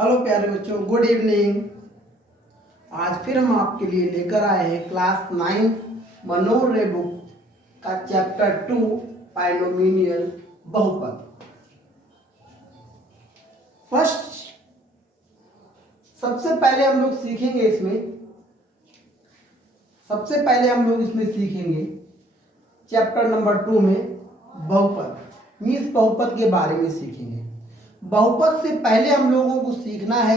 Hello प्यारे बच्चों, good evening. आज फिर हम आपके लिए लेकर आए हैं क्लास 9 मनोरे बुक का चैप्टर 2 बाइनोमियल बहुपद। फर्स्ट सबसे पहले हम लोग सीखेंगे चैप्टर नंबर 2 में बहुपद मीन्स बहुपद के बारे में सीखेंगे। बहुपद से पहले हम लोगों को सीखना है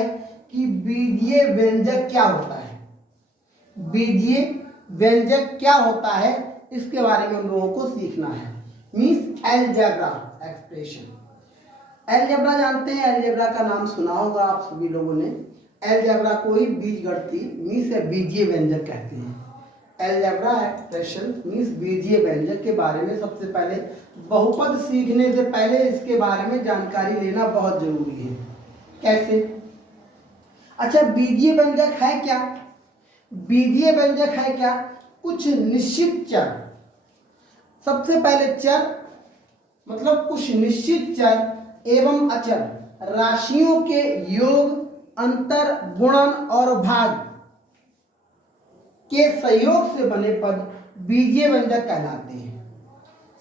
कि बीजीय व्यंजक क्या होता है। बीजीय व्यंजक क्या होता है इसके बारे में हम लोगों को सीखना है। Means algebra expression. अलजेब्रा जानते हैं, अलजेब्रा का नाम सुना होगा आप सभी लोगों ने। अलजेब्रा कोई बीजगणित मीन्स बीजीय व्यंजक कहते हैं। अलजेब्रा एक्सप्रेशन मीन्स बीजीय व्यंजक के बारे में सबसे पहले बहुपद सीखने से पहले इसके बारे में जानकारी लेना बहुत जरूरी है। कैसे? अच्छा, बीजीय व्यंजक है क्या? बीजीय व्यंजक है क्या? कुछ निश्चित चर। सबसे पहले चर मतलब कुछ निश्चित चर एवं अचर राशियों के योग, अंतर, गुणन और भाग के संयोग से बने पद बीजीय व्यंजक कहलाते हैं।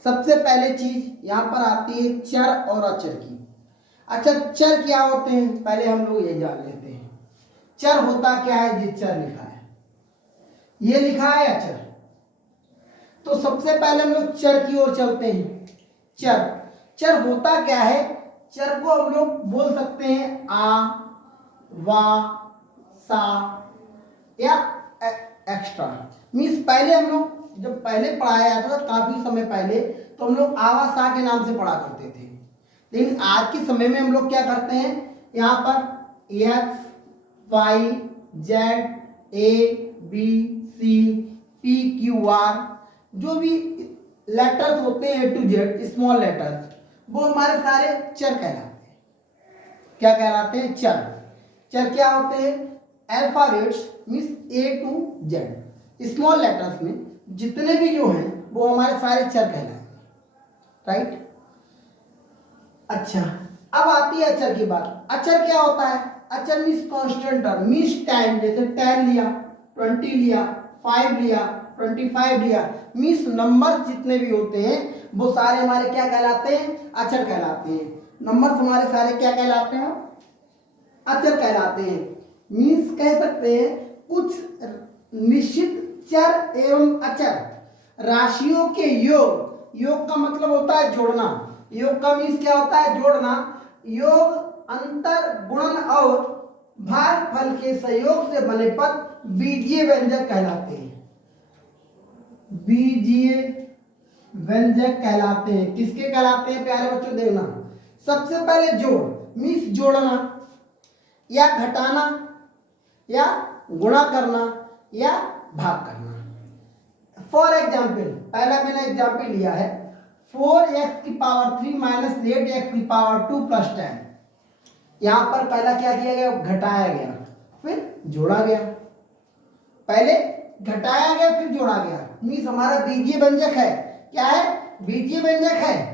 सबसे पहले चीज यहां पर आती है चर और अचर की। अच्छा, चर क्या होते हैं पहले हम लोग ये जान लेते हैं। चर होता क्या है? ये चर लिखा है, ये लिखा है अचर। तो सबसे पहले हम लोग चर की ओर चलते हैं। चर होता क्या है? चर को हम लोग बोल सकते हैं आ, वा, सा या एक्स्ट्रा। मीन्स पहले हम लोग जब पहले पढ़ाया जाता था काफी समय पहले, तो हम लोग आवा सा के नाम से पढ़ा करते थे। लेकिन आज के समय में हम लोग क्या करते हैं, यहाँ पर X, Y, Z, A, B, C, P, Q, R जो भी लेटर्स होते हैं A to Z small letters, वो हमारे सारे चर कहलाते हैं। क्या कहलाते हैं? चर। चर क्या होते हैं? Alphabets means A to Z small letters में जितने भी जो हैं वो हमारे सारे चर कहलाते हैं। राइट। अच्छा, अब आती है अचर की बात। अचर क्या होता है? अचर means constant term means time. जैसे 10 लिया, 20 लिया, 5 लिया, 25 लिया, मीन्स नंबर जितने भी होते हैं वो सारे हमारे क्या कहलाते हैं? अचर कहलाते हैं। नंबर्स हमारे सारे क्या कहलाते हैं? अचर कहलाते हैं। मीन्स कह सकते हैं कुछ निश्चित चर एवं अचर राशियों के योग। योग का मतलब होता है जोड़ना। योग का मीन्स क्या होता है? जोड़ना। योग, अंतर, गुणन और भागफल के संयोग से बने पद बीजीय व्यंजक कहलाते हैं। बीजीय व्यंजक कहलाते हैं। किसके कहलाते हैं प्यारे बच्चों? देखना, सबसे पहले जोड़ मीन्स जोड़ना या घटाना या गुणा करना या भाग करना। फॉर एग्जाम्पल, पहला मैंने एग्जाम्पल लिया है 4x की पावर 3 माइनस 8x की पावर 2 प्लस 10। यहां पर पहला क्या किया गया? घटाया गया फिर जोड़ा गया। पहले घटाया गया फिर जोड़ा गया, मीन्स हमारा बीजीय व्यंजक है। क्या है? बीजीय व्यंजक है।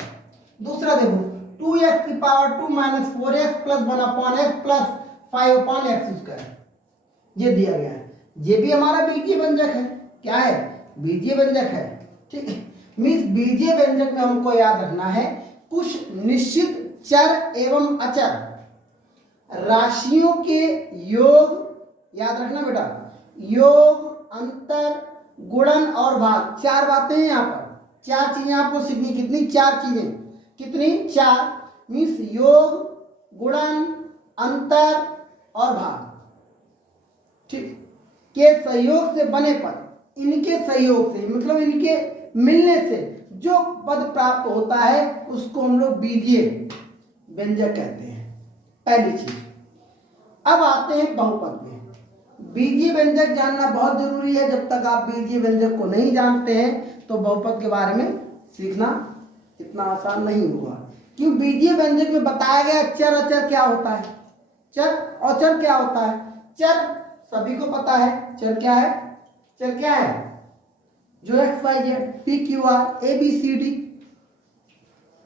दूसरा देखो 2x की power 2 minus 4x plus 1 upon x plus 5 upon x square, ये दिया गया है। ये भी हमारा बीजीय व्यंजक है। क्या है? बीजीय व्यंजक है। ठीक है। मीन्स बीजीय व्यंजक में हमको याद रखना है कुछ निश्चित चर एवं अचर राशियों के योग, याद रखना बेटा, योग, अंतर, गुणन और भाग। चार बातें हैं यहाँ पर, चार चीजें आपको सीखनी। कितनी? चार चीजें। कितनी? चार। मीन्स योग, गुणन, अंतर और भाग, ठीक, के सहयोग से बने पद। इनके सहयोग से मतलब इनके मिलने से जो पद प्राप्त होता है उसको हम लोग बीजीय व्यंजक कहते हैं। पहली चीज। अब आते हैं बहुपद में। बीजीय व्यंजक जानना बहुत जरूरी है। जब तक आप बीजीय व्यंजक को नहीं जानते हैं तो बहुपद के बारे में सीखना इतना आसान नहीं होगा। क्यों? बीजीय व्यंजक में बताया गया चर अचर क्या होता है। चर और चर क्या होता है? चर सभी को पता है। चर क्या है? चर क्या है? जो X Y Z P Q R A B C D.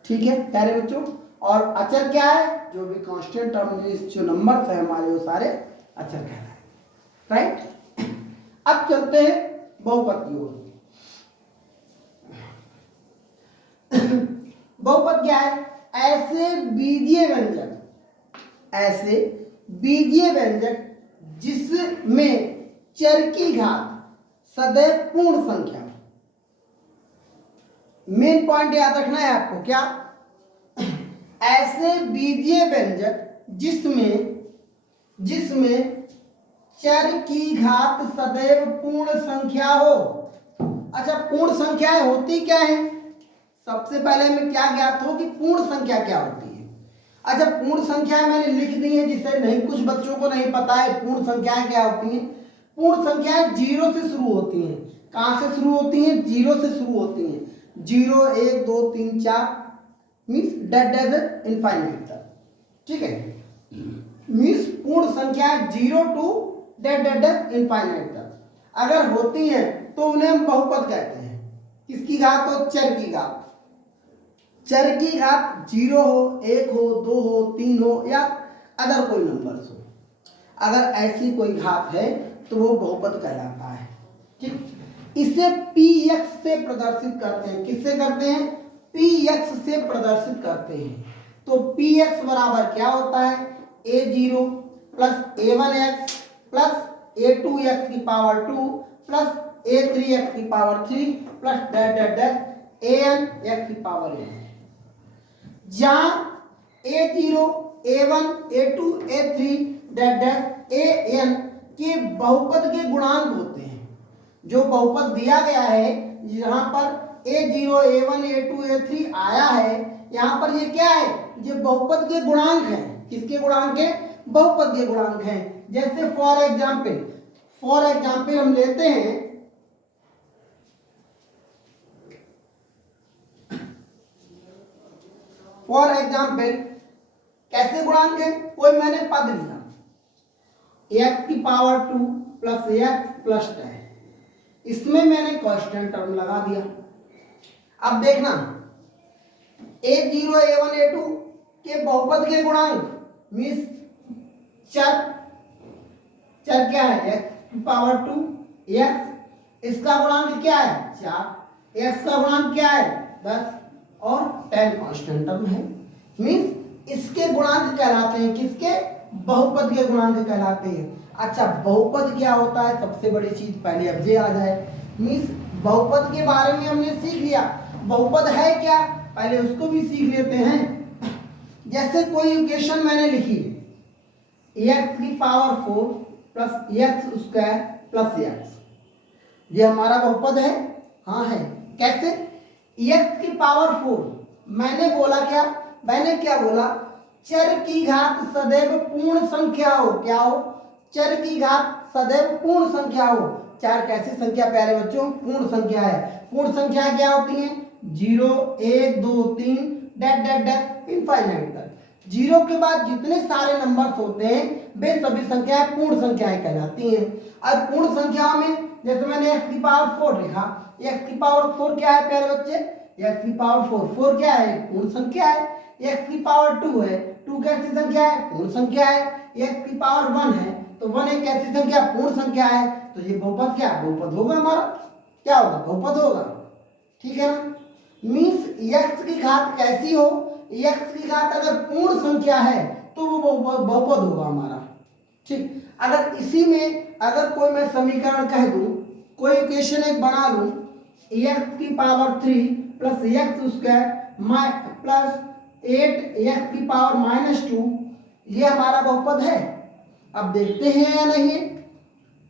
ठीक है प्यारे बच्चों। और अचर क्या है, जो भी कांस्टेंट टर्म जो नंबर्स है हमारे वो सारे अचर कहलाए, राइट। अब चलते हैं बहुपद की ओर। बहुपद क्या है, ऐसे बीजीय व्यंजक जिसमें चर की घात सदैव पूर्ण संख्या। मेन पॉइंट याद रखना है आपको, क्या, ऐसे बीजीय व्यंजक जिसमें चर की घात सदैव पूर्ण संख्या हो। अच्छा, पूर्ण संख्याएं होती क्या है, सबसे पहले हमें क्या ज्ञात हो कि पूर्ण संख्या क्या होती है। अच्छा, पूर्ण संख्याएं मैंने लिख दी है, जिससे नहीं, कुछ बच्चों को नहीं पता है पूर्ण संख्याएं क्या होती हैं। पूर्ण संख्याएं जीरो से शुरू होती हैं। कहां से शुरू होती हैं, जीरो से शुरू होती हैं। 0 1 2 3 4 मीन्स डेट इनफाइनाइट तक, ठीक है। मीन्स पूर्ण संख्या 0 टू डेट इनफाइनाइट तक अगर होती हैं तो उन्हें हम बहुपद कहते हैं। किसकी घात हो, चर की घात। चर की घात 0 हो, 1 हो, 2 हो, 3 हो या अदर कोई नंबर्स हो, अगर ऐसी कोई घात है तो वो बहुपद कहलाता है, ठीक। इसे px से प्रदर्शित करते हैं। किससे करते हैं, px से प्रदर्शित करते हैं। तो px बराबर क्या होता है, a0 plus a1x plus a2x की पावर 2 प्लस a3x की पावर 3 प्लस an x की पावर n। जहां a0 a1 a2 a3 an के बहुपद के गुणांक होते हैं। जो बहुपद दिया गया है, यहाँ पर a0 a1 a2 a3 आया है, यहाँ पर ये क्या है, ये बहुपद के गुणांक हैं। किसके गुणांक है, बहुपद के गुणांक हैं। जैसे फॉर एग्जाम्पल हम लेते हैं, फॉर एग्जाम्पल कैसे गुणांक है, कोई मैंने पद लिया x की पावर 2 प्लस x प्लस 10, इसमें मैंने कांस्टेंट टर्म लगा दिया। अब देखना a0 a1 a2 के बहुपद के गुणांक मीन्स चर क्या है, x की पावर 2 x, इसका गुणांक क्या है 4, x का गुणांक क्या है 10 और 10 कांस्टेंट टर्म है। मीन्स इसके गुणांक कहलाते हैं, किसके, बहुपद के गुणांक कहलाते हैं। अच्छा, बहुपद क्या होता है, सबसे बड़ी चीज पहले अब ये आ जाए। मीन्स बहुपद के बारे में हमने सीख लिया, बहुपद है क्या, पहले उसको भी सीख लेते हैं। जैसे कोई इक्वेशन मैंने लिखी, x की power 4 plus x square plus x, ये हमारा बहुपद है, हाँ है। कैसे, x की पावर 4, मैंने बोला क्या, मैंने क्या बोला, चर की घात सदैव पूर्ण संख्या हो। क्या हो, चर की घात सदैव पूर्ण संख्या हो। चार कैसी संख्या प्यारे बच्चों, पूर्ण संख्या है। पूर्ण संख्या क्या होती हैं, 0 1 2 3 डैट इनफाइनाइट तक। 0 के बाद जितने सारे नंबर्स होते हैं वे सभी संख्याएं पूर्ण संख्याएं कहलाती हैं। अब पूर्ण संख्या में जैसे मैंने x की पावर 4 लिखा, x की पावर 4 क्या है प्यारे बच्चे, x की पावर 4 क्या है, पूर्ण संख्या है। x की पावर 2 है, 2 कैसी संख्या है, पूर्ण संख्या है। x की पावर 1 है तो 1 एक कैसी संख्या, पूर्ण संख्या है। तो ये बहुपद क्या, बहुपद होगा हमारा, क्या होगा, बहुपद होगा, ठीक है ना। मीन्स x की घात कैसी हो, x की घात अगर पूर्ण संख्या है तो वो बहुपद होगा हमारा, ठीक। अगर इसी में अगर कोई मैं समीकरण कह दूं, कोई इक्वेशन एक बना लूं, x की power 3 plus x square plus 8 x की पावर -2, ये हमारा बहुपद है। अब देखते हैं या नहीं,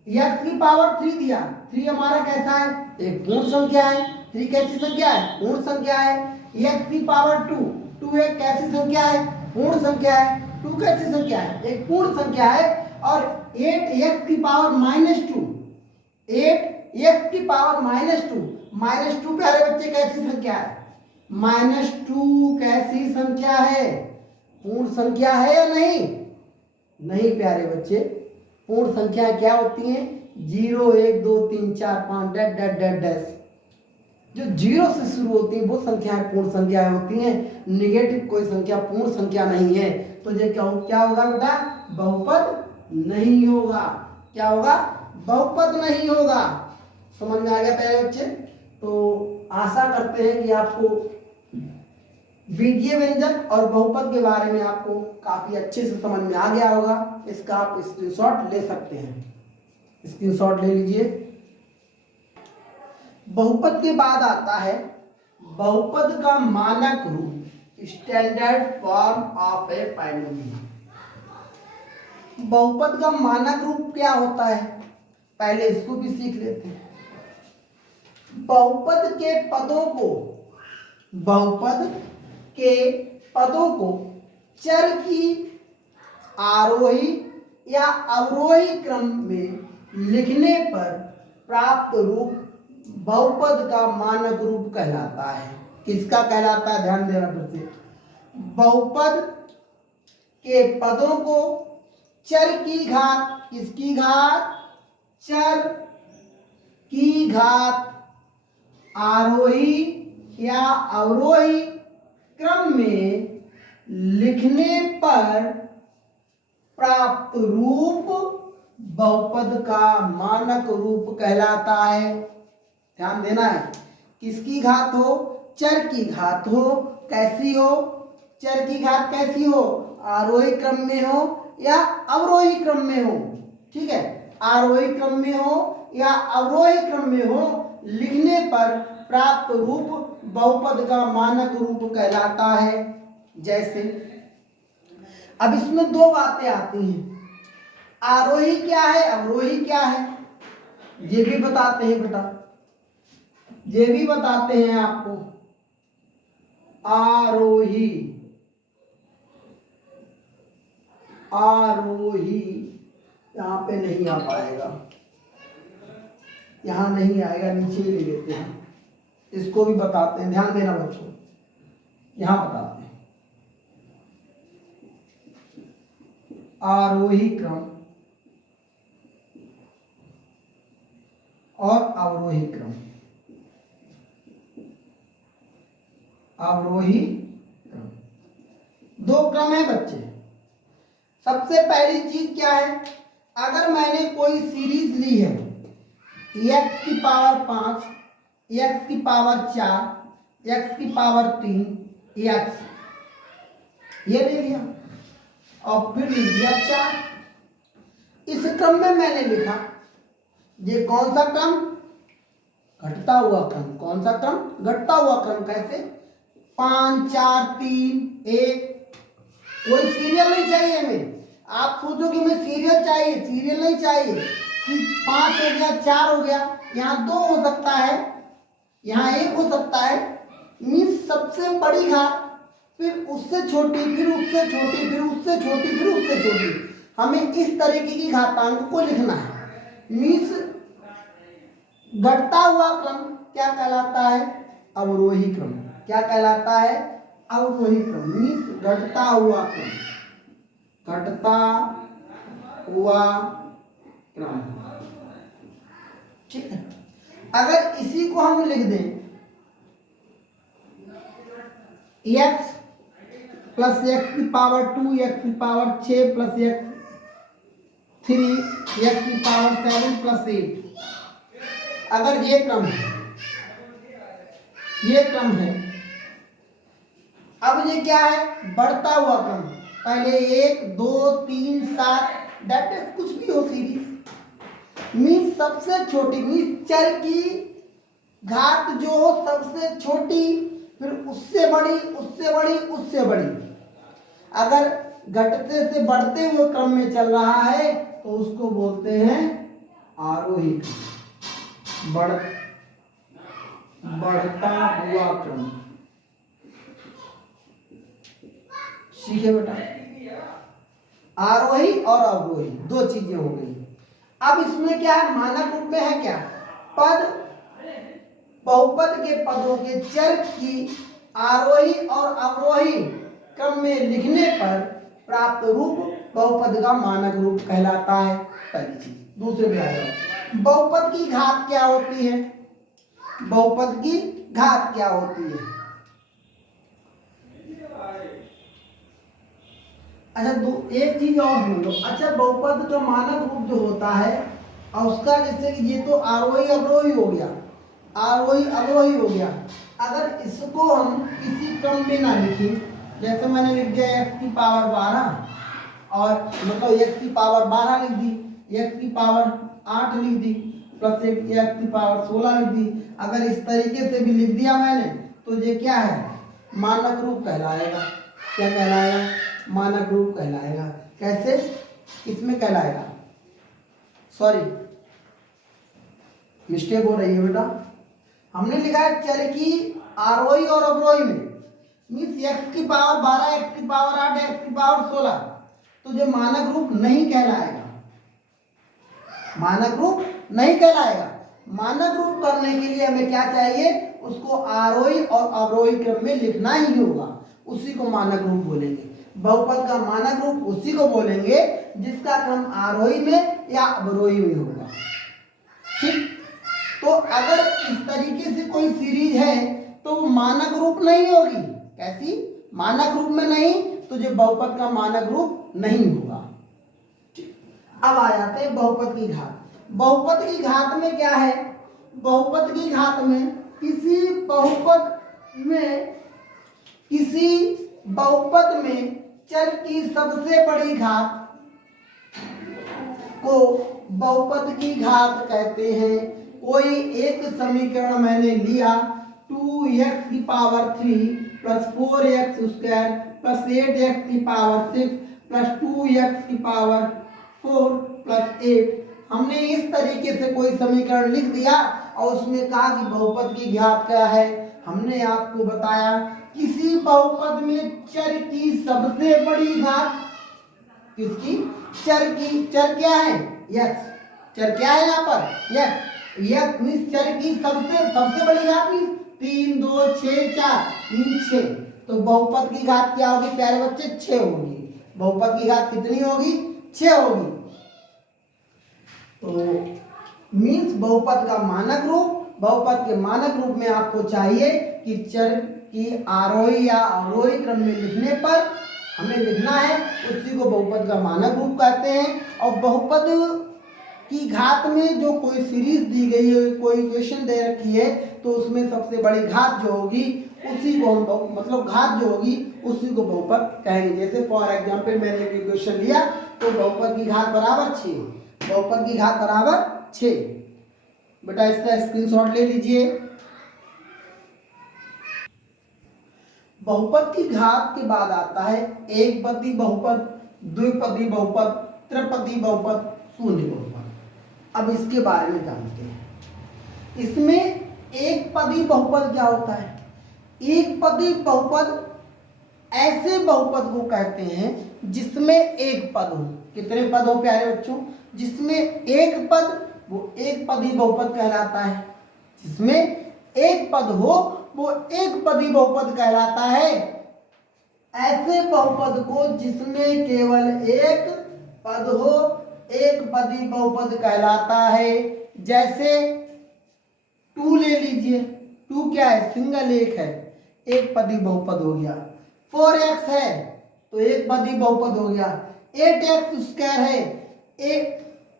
x की पावर 3 दिया, 3 हमारा कैसा है, एक पूर्ण संख्या है। 3 कैसी संख्या है, पूर्ण संख्या है। x की पावर 2 एक कैसी संख्या है, पूर्ण संख्या है। 2 कैसी संख्या है, एक पूर्ण संख्या है। और 8 की पावर -2, 8 की पावर -2 प्यारे बच्चे कैसी संख्या है, -2 कैसी संख्या है, पूर्ण संख्या है या नहीं, नहीं प्यारे बच्चे। पूर्ण संख्या क्या होती हैं, 0 1 2 3 4 5 डैश। जो जीरो से शुरू होती है वो संख्याएं पूर्ण संख्याएं होती हैं, निगेटिव कोई संख्या पूर्ण संख्या नहीं है। तो ये क्या होगा बेटा, बहुपद नहीं होगा। क्या होगा, बहुपद नहीं होगा। समझ में आ गया पहले बच्चे? तो आशा करते हैं कि आपको बीजीय व्यंजक और बहुपद के बारे में आपको काफी अच्छे से समझ में आ गया होगा। इसका आप स्क्रीनशॉट ले सकते हैं, स्क्रीनशॉट ले लीजिए। बहुपद के बाद आता है बहुपद का मानक रूप, standard form of a polynomial. बहुपद का मानक रूप क्या होता है, पहले इसको भी सीख लेते हैं। बहुपद के पदों को, बहुपद के पदों को चर की आरोही या अवरोही क्रम में लिखने पर प्राप्त रूप बहुपद का मानक रूप कहलाता है। किसका कहलाता है, ध्यान देना फिर से। बहुपद के पदों को चर की घात, किसकी घात, चर की घात आरोही या अवरोही क्रम में लिखने पर प्राप्त रूप बहुपद का मानक रूप कहलाता है। ध्यान देना है, किसकी घात हो, चर की घात हो। कैसी हो, चर की घात कैसी हो, आरोही क्रम में हो या अवरोही क्रम में हो। ठीक है, आरोही क्रम में हो या अवरोही क्रम में हो, लिखने पर प्राप्त रूप बहुपद का मानक रूप कहलाता है। जैसे अब इसमें दो बातें आती हैं, आरोही क्या है, अवरोही क्या है, ये भी बताते हैं बेटा, ये भी बताते हैं आपको। आरोही, आरोही यहां पे नहीं आ पाएगा, यहां नहीं आएगा, नीचे ही ले लेते हैं। इसको भी बताते हैं, ध्यान देना बच्चों, यहां बताते हैं। आरोही क्रम और अवरोही क्रम, अवरोही क्रम, दो क्रम है बच्चे। सबसे पहली चीज क्या है, अगर मैंने कोई सीरीज ली है x की पावर 5, x की पावर 4, x की पावर 3, x ये ले लिया और फिर ले लिया 4। इस क्रम में मैंने लिखा, ये कौन सा क्रम, घटता हुआ क्रम। कौन सा क्रम, घटता हुआ क्रम। कैसे, 5 4 3 1। कोई सीरियल नहीं चाहिए हमें। आप सोचो कि हमें सीरियल चाहिए, सीरियल नहीं चाहिए कि 5 हो गया 4 हो गया, यहाँ 2 हो सकता है, यहाँ 1 हो सकता है। मीन्स सबसे बड़ी घात, फिर उससे छोटी, फिर उससे छोटी, फिर उससे छोटी, फिर उससे छोटी। हमें इस तरीके की घातांक को लिखना है। मीन्स घटता हुआ क्रम क्या कहलाता है, अवरोही क्रम। क्या कहलाता है, अवरोही क्रम। मीन्स घटता हुआ क्रम, घटता हुआ क्रम। ठीक है, अगर इसी को हम लिख दें x प्लस एक्स की पावर 2, एक्स की पावर 6 प्लस एक्स 3, एक्स की पावर 7 प्लस 8, अगर ये क्रम है, ये क्रम है। अब ये क्या है, बढ़ता हुआ क्रम। पहले 1 2 3 7, दैट इज कुछ भी हो सीरीज। मीन्स सबसे छोटी, मीन्स चर की घात जो हो सबसे छोटी, फिर उससे बड़ी, उससे बड़ी, उससे बड़ी। अगर घटते से बढ़ते हुए क्रम में चल रहा है तो उसको बोलते हैं आरोही क्रम, बढ़ता हुआ क्रम। सीखे बेटा, आरोही और अवरोही दो चीजें हो गई। अब इसमें क्या है, मानक रूप में है क्या, पद, बहुपद के पदों के चर की आरोही और अवरोही क्रम में लिखने पर प्राप्त रूप बहुपद का मानक रूप कहलाता है। पहली चीज। दूसरे में आएगा, बहुपद की घात क्या होती है, बहुपद की घात क्या होती है। अच्छा एक चीज और सुन लो। अच्छा बहुपद का मानक रूप जो होता है और उसका, जैसे कि ये तो आरोही अवरोही हो गया, आरोही अवरोही हो गया। अगर इसको हम किसी क्रम में ना लिखें, जैसे मैंने लिख दिया x की पावर 12 और मतलब x की पावर 12 लिख दी, x की पावर 8 लिख दी, प्लस एक x की पावर 16 लिख दी। अगर इस तरीके से भी लिख दिया मैंने तो ये क्या है, मानक रूप कहलाएगा। क्या कहलाएगा, मानक रूप कहलाएगा। कैसे, इसमें कहलाएगा, सॉरी मिस्टेक हो रही है बेटा, हमने लिखा है चर की आरोही और अवरोही में, मीन्स x की पावर 12, x की पावर 8, x की पावर 16, तो जो मानक रूप नहीं कहलाएगा, मानक रूप नहीं कहलाएगा। मानक रूप करने के लिए हमें क्या चाहिए, उसको आरोही और अवरोही क्रम में लिखना ही होगा, उसी को मानक रूप बोलेंगे। बहुपद का मानक रूप उसी को बोलेंगे जिसका क्रम आरोही में या अवरोही में होगा। ठीक, तो अगर इस तरीके से कोई सीरीज है तो वो मानक रूप नहीं होगी। कैसी, मानक रूप में नहीं, तो जो बहुपद का मानक रूप नहीं होगा। अब आ जाते हैं बहुपद की घात। बहुपद की घात में क्या है, बहुपद की घात में किसी बहुपद में चर की सबसे बड़ी घात को बहुपद की घात कहते हैं। कोई एक समीकरण मैंने लिया 2x की power 3 plus 4x square plus 8x की पावर 6 प्लस 2x की पावर 4 प्लस 8, हमने इस तरीके से कोई समीकरण लिख दिया और उसमें कहा कि बहुपद की घात क्या है। हमने आपको बताया किसी बहुपद में चर की सबसे बड़ी घात, किसकी, चर की, चर क्या है, x, चर क्या है यहाँ पर, x, यह चर की सबसे बड़ी घात मीन्स 3 2 6 4 6, तो बहुपद की घात क्या होगी प्यारे बच्चे, 6 होगी। बहुपद की घात कितनी होगी, 6 होगी। तो मीन्स बहुपद का मानक रूप, बहुपद के मानक रूप में आपको चाहिए कि चर की आरोही या अवरोही क्रम में लिखने पर हमें लिखना है, उसी को बहुपद का मानक रूप कहते हैं। और बहुपद की घात में जो कोई सीरीज दी गई है, कोई इक्वेशन दे रखी है, तो उसमें सबसे बड़ी घात जो होगी उसी को हम मतलब घात जो होगी उसी को बहुपद कहेंगे। जैसे फॉर एग्जांपल मैंने एक इक्वेशन लिया तो बहुपद की घात बराबर 6, बहुपद की घात बराबर 6। बेटा इसका स्क्रीनशॉट ले लीजिए। बहुपद की घात के बाद आता है एक पदी बहुपद, द्विपदी बहुपद, त्रिपदी बहुपद, शून्य बहुपद। अब इसके बारे में जानते हैं। इसमें एक पदी बहुपद क्या होता है, एक पदी बहुपद ऐसे बहुपद को कहते हैं जिसमें एक पद हो। कितने पद हो प्यारे बच्चों, जिसमें एक पद, वो एक पदी बहुपद कहलाता है। जिसमें एक पद हो वो एक पदी बहुपद कहलाता है। ऐसे बहुपद को जिसमें केवल एक पद हो एक पदी बहुपद कहलाता है। जैसे 2 ले लीजिए, 2 क्या है, सिंगल एक है, एक पदी बहुपद हो गया। 4x है तो एक पदी बहुपद हो गया। 8x स्क्वायर है,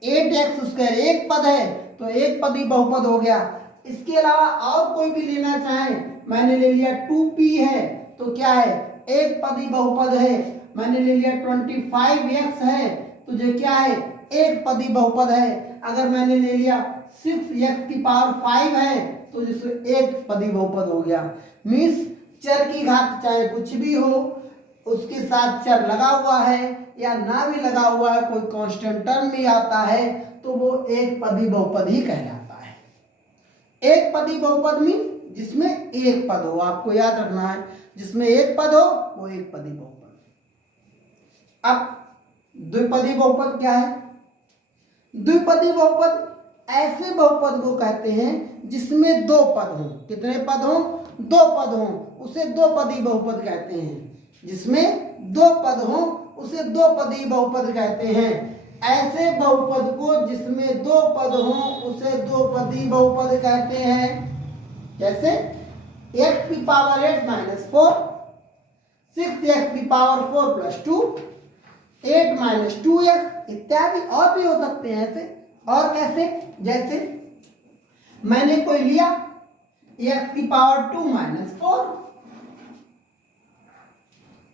8x स्क्वायर एक पद है तो एक पदी बहुपद हो गया। इसके अलावा और कोई भी लेना चाहें, मैंने ले लिया 2p है तो क्या है, एक पदी बहुपद है। मैंने ले लिया 25x है तो जो क्या है, एक पदी बहुपद है। अगर मैंने ले लिया 6x की पावर 5 है तो जिससे एक पदी बहुपद हो गया। मीन्स चर की घात चाहे कुछ भी हो, उसके साथ चर लगा हुआ है या ना भी लगा हुआ है, कोई कांस्टेंट टर्म भी आता है तो वो एक पदी बहुपद ही कहलाता है। एक पदी बहुपद मीन जिसमें एक पद हो, आपको याद रखना है, जिसमें एक पद हो वो एक पदी बहुपद। अब द्विपदी बहुपद क्या है, द्विपदी बहुपद ऐसे बहुपद को कहते हैं जिसमें दो पद हो। कितने पद हो, दो पद हो, उसे दो पदी बहुपद कहते हैं। जिसमें दो पद हो उसे दो पदी बहुपद कहते हैं। ऐसे बहुपद को जिसमें दो पद हो उसे दो पदी बहुपद कहते हैं। कैसे? x की पावर 8 माइनस 4, 6x की पावर 4 प्लस 2, 8 माइनस 2x इत्यादि और भी हो सकते हैं ऐसे। और कैसे? जैसे मैंने कोई लिया x की पावर 2 माइनस 4,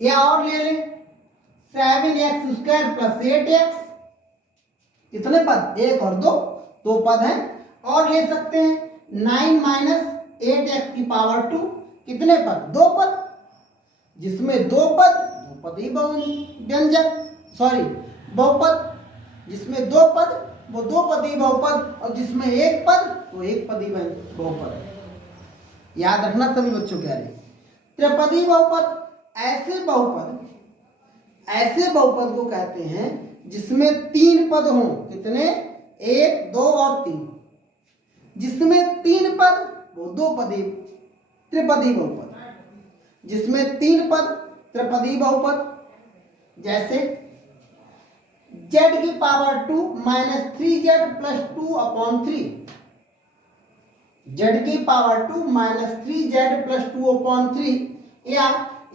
या और ले लें 7x स्क्वायर प्लस 8x, कितने पद? एक और दो पद हैं। और ले सकते हैं 9 माइनस 8x की पावर 2, कितने पद? 2 पद, जिसमें 2 पद ही व्यंजक, सॉरी बहुपद, जिसमें 2 पद वो 2 पदी बहुपद, और जिसमें 1 पद तो 1 पदी बहुपद। याद रखना सभी बच्चों कह रहे। त्रिपदी बहुपद ऐसे बहुपद को कहते हैं जिसमें 3 पद हों। कितने? 1, 2 और 3। जिसमें 3 पद वो 2 पदी त्रिपदी बहुपद, जिसमें 3 पद त्रिपदी बहुपद। जैसे z की power 2 minus 3z plus 2 upon 3, z की power 2 minus 3z plus 2 upon 3, या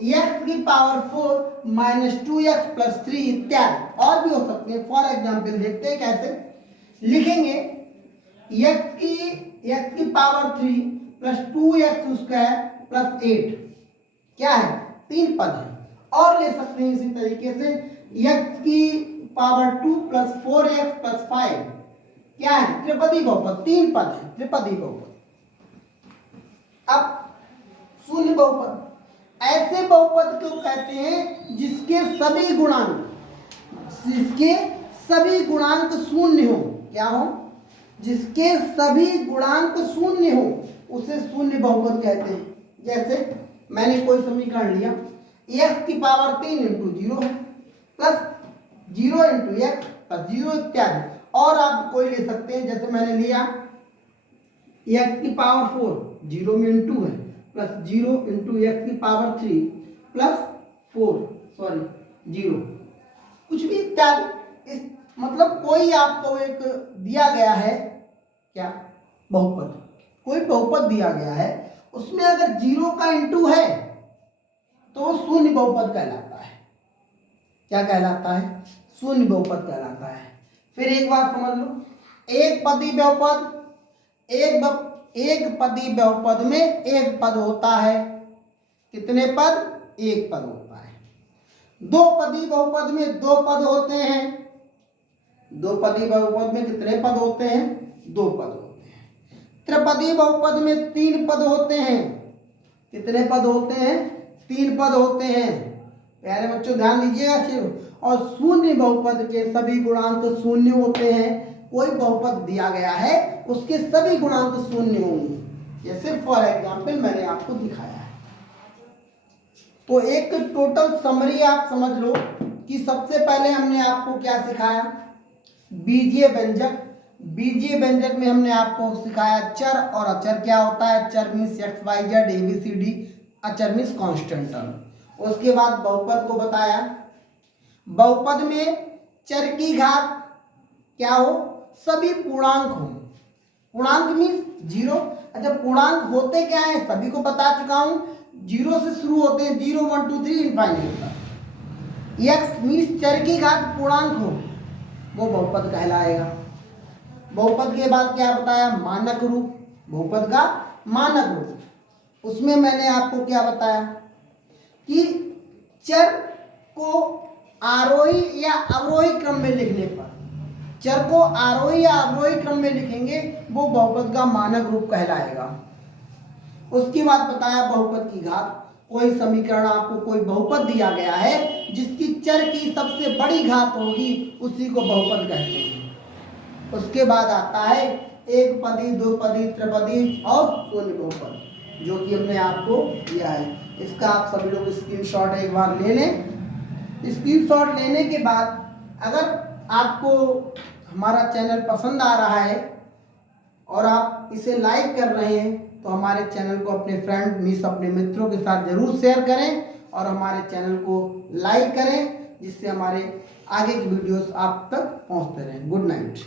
x की पावर 4 माइनस 2x प्लस 3 इत्यादि और भी हो सकते हैं। फॉर एग्जाम्पल देखते हैं कैसे लिखेंगे। x की power 3 plus 2x square plus 8 क्या है? 3 पद है। और ले सकते हैं इसी तरीके से x की पावर 2 प्लस 4x प्लस 5 क्या है? त्रिपदी बहुपद, 3 पद है, त्रिपदी बहुपद। अब शून्य बहुपद ऐसे बहुपद को कहते हैं जिसके सभी गुणांक शून्य हो। क्या हो? जिसके सभी गुणांक शून्य हो उसे शून्य बहुपद कहते हैं। जैसे मैंने कोई समीकरण लिया, x की पावर 3 इंटू 0 है प्लस 0 इंटू एक्स प्लस 0 इत्यादि। और आप कोई ले सकते हैं, जैसे मैंने लिया x की पावर 4 0 में इंटू है प्लस 0 इंटू एक्स की पावर 3 प्लस 0 कुछ भी इत्यादि। इस मतलब कोई आपको एक दिया गया है, क्या? बहुपद, कोई बहुपद दिया गया है, उसमें अगर 0 का इंटू है तो शून्य बहुपद कहलाता है। क्या कहलाता है? शून्य बहुपद कहलाता है। फिर एक बात समझ लो, एक पदी बहुपद में एक पद होता है। कितने पद? एक पद होता है। दो पदी बहुपद में 2 पद होते हैं। दो पदी बहुपद में कितने पद होते हैं? 2 पद होते हैं। त्रिपदी बहुपद में 3 पद होते हैं। कितने पद होते हैं? 3 पद होते हैं। प्यारे बच्चों ध्यान दीजिएगा सिर्फ। और शून्य बहुपद के सभी गुणांक शून्य होते हैं। कोई बहुपद दिया गया है उसके सभी गुणांक शून्य होंगे। जैसे फॉर एग्जाम्पल मैंने आपको दिखाया है। तो एक टोटल समरी आप समझ लो कि सबसे पहले हमने आपको क्या सिखाया? बीजीय व्यंजक। बीजीय व्यंजक में हमने आपको सिखाया चर और अचर क्या होता है। चर means X Y Z A B C D, अचर मीन्स कॉन्स्टेंट टर्म। उसके बाद बहुपद को बताया। बहुपद में चर की घात क्या हो? सभी पूर्णांक हो। पूर्णांक मीन्स 0। अच्छा, पूर्णांक होते क्या है सभी को बता चुका हूं। 0 से शुरू होते हैं, 0 1 2 3 इनफाइनाइट तक। एक्स मीन्स चर की घात पूर्णांक हो, वो बहुपद कहलाएगा। बहुपद के बाद क्या बताया? मानक रूप। बहुपद का मानक रूप, उसमें मैंने आपको क्या बताया कि चर को आरोही या अवरोही क्रम में लिखने पर, चर को आरोही या अवरोही क्रम में लिखेंगे वो बहुपद का मानक रूप कहलाएगा। उसके बाद बताया बहुपद की घात। कोई समीकरण आपको कोई बहुपद दिया गया है जिसकी चर की सबसे बड़ी घात होगी उसी को बहुपद कहते हैं। उसके बाद आता है एक पदी, 2 पदी, त्रिपदी और शून्य बहुपद, जो कि हमने आपको दिया है। इसका आप सभी लोग स्क्रीनशॉट एक बार ले लें। स्क्रीनशॉट लेने के बाद अगर आपको हमारा चैनल पसंद आ रहा है और आप इसे लाइक कर रहे हैं तो हमारे चैनल को अपने फ्रेंड मीन्स अपने मित्रों के साथ ज़रूर शेयर करें और हमारे चैनल को लाइक करें, जिससे हमारे आगे की वीडियोस आप तक पहुंचते रहें। Good night.